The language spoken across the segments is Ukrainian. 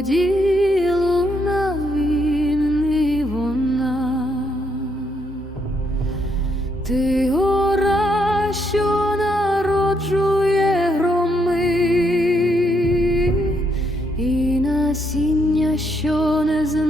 Тоді луна вільний вона, ти гора, що народжує громи, і насіння, що не знає.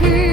here.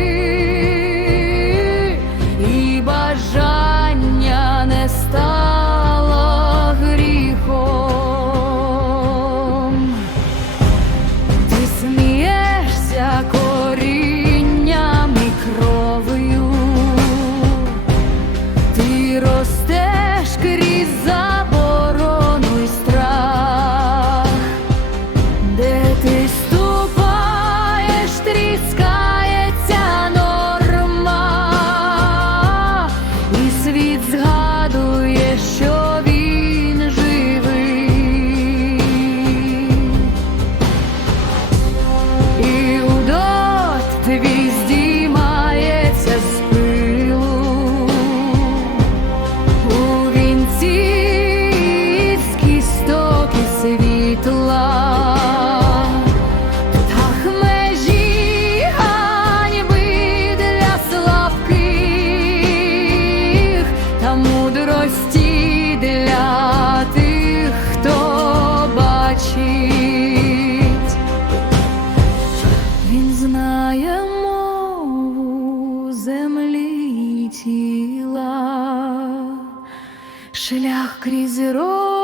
шлях крізь розпати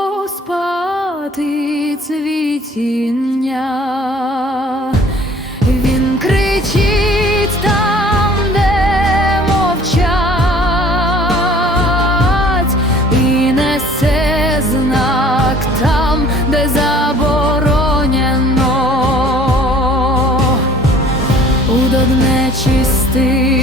цвітіння. Він кричить там, де мовчать, і несе знак там, де заборонено. У до чистий.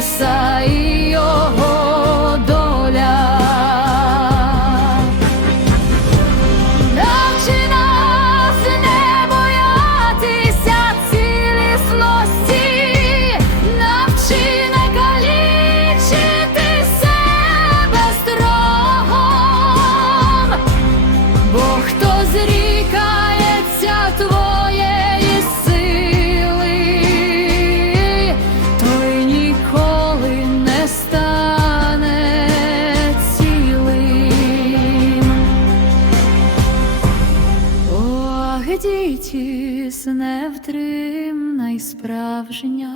sair. дітіс невтримна й справжня,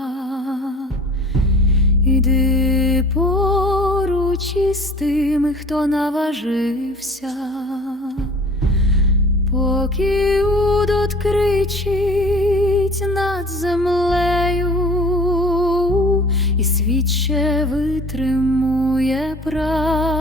іди поруч із тими, хто наважився, поки удот кричить над землею, і світ ще витримує прав.